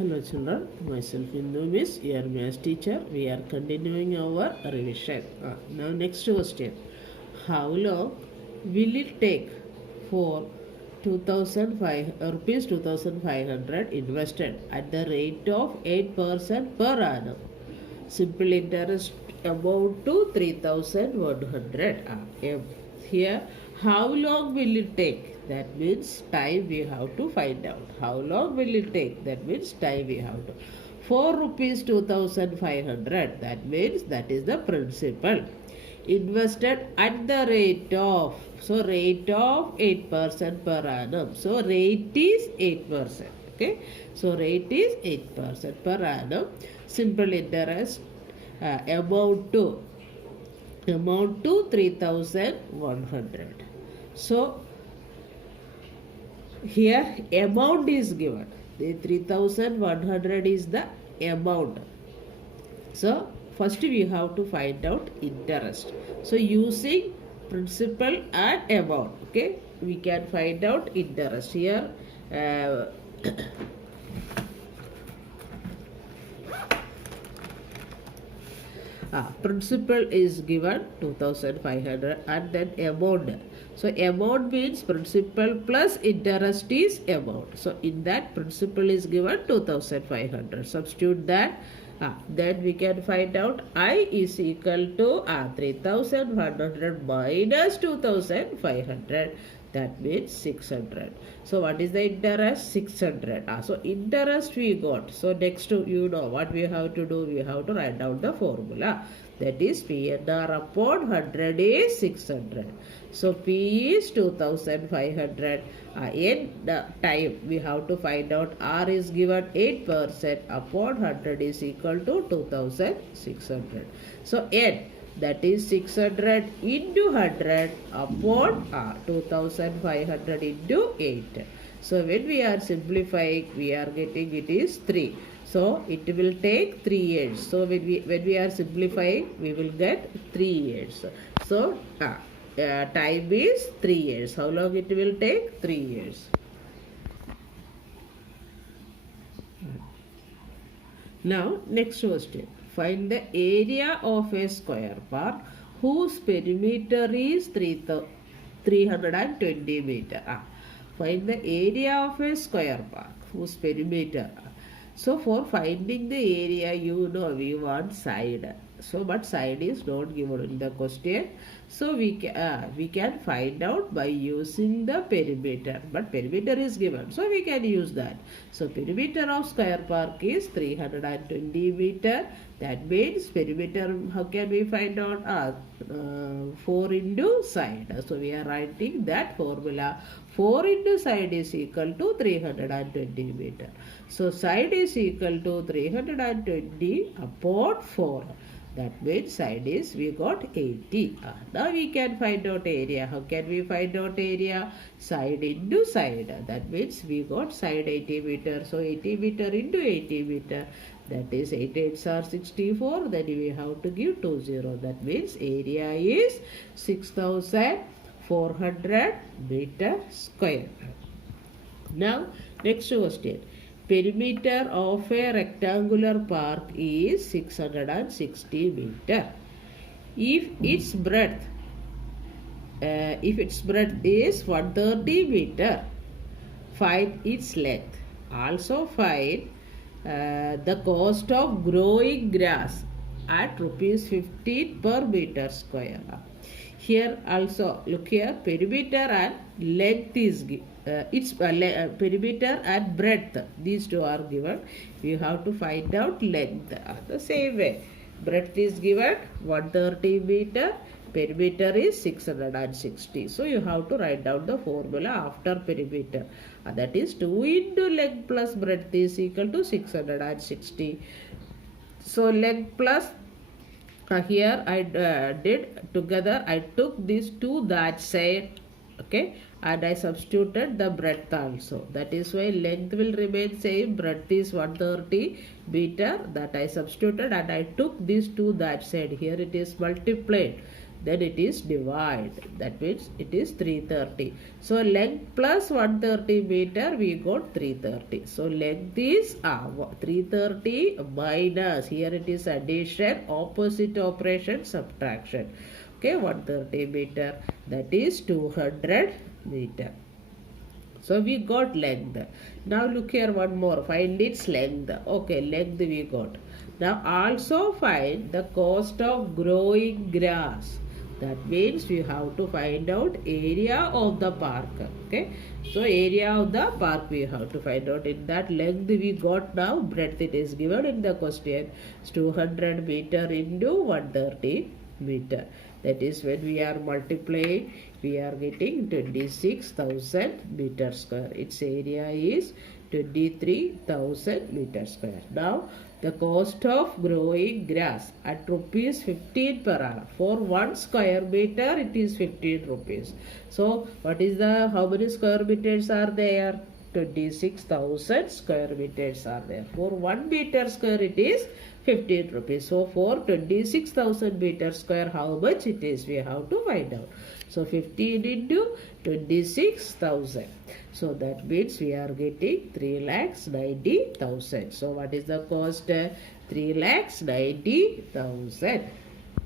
Hello children, myself Hindu Miss, your math teacher. We are continuing our revision. Now next question. How long will it take for 2005 rupees 2500 invested at the rate of 8% per annum? Simple interest amount to 3100. Here, how long will it take? That means time we have to find out. How long will it take? That means time we have to. 4 rupees 2500. That means that is the principal. Invested at the rate of, so rate of 8% per annum. So rate is 8%. Okay. So rate is 8% per annum. Simple interest amount to 3100. So here amount is given. The 3100 is the amount. So first we have to find out interest. So using principal and amount, okay, we can find out interest. Here principal is given 2500 and then amount. So amount means principal plus interest is amount. So in that principal is given 2500. Substitute that. Then we can find out I is equal to 3100 minus 2500. That means 600. So what is the interest? 600. So interest we got. So next you know what we have to do. We have to write down the formula. That is PNR upon 100 is 600. So P is 2500. In the time we have to find out R is given 8% upon 100 is equal to 2600. So N, that is 600 into 100 upon 2500 into 8. So when we are simplifying, we are getting it is 3. So it will take 3 years. So when we are simplifying, we will get 3 years. So time is 3 years. How long it will take? 3 years. Now next question. Find the area of a square park whose perimeter is 320 meter. Find the area of a square park whose perimeter. So for finding the area, you know we want side. So but side is not given in the question. So we can find out by using the perimeter. But perimeter is given. So we can use that. So perimeter of square park is 320 meter. That means perimeter, how can we find out? 4 into side. So we are writing that formula. 4 into side is equal to 320 meter. So side is equal to 320 upon 4. That means side is, we got 80. Now we can find out area. How can we find out area? Side into side. That means we got side 80 meter. So 80 meter into 80 meter. That is 8 8s are 64. Then we have to give 20. That means area is 6400 meter square. Now next question. Perimeter of a rectangular park is 660 meter. If its breadth is 130 meter, find its length. Also find the cost of growing grass at rupees 15 per meter square. Here also look here, perimeter and length is perimeter and breadth, these two are given. We have to find out length. The same way, breadth is given 130 meter, perimeter is 660. So you have to write down the formula after perimeter. That is 2 into length plus breadth is equal to 660. So length plus here I did together, I took these two that side, okay, and I substituted the breadth also. That is why length will remain same, breadth is 130 meter, that I substituted and I took these two that side. Here it is multiplied. then it is divide. That means it is 330. So length plus 130 meter, we got 330. So length is 330 minus, here it is addition, opposite operation, subtraction. Okay, 130 meter, that is 200 meter. So we got length. Now look here one more. Find its length. Okay, length we got. Now also find the cost of growing grass. That means we have to find out area of the park. Okay. So area of the park we have to find out. In that length we got now. Breadth it is given in the question. It's 200 meter into 130 meter. That is when we are multiplying, we are getting 26,000 meter square. Its area is 23,000 meter square. Now the cost of growing grass at rupees 15 per annum. For 1 square meter it is 15 rupees. So what is the, how many square meters are there? 26,000 square meters are there. For 1 meter square it is 15 rupees. So for 26,000 meter square, how much it is? We have to find out. So 15 into 26,000. So that means we are getting 3,90,000. So what is the cost? 3,90,000.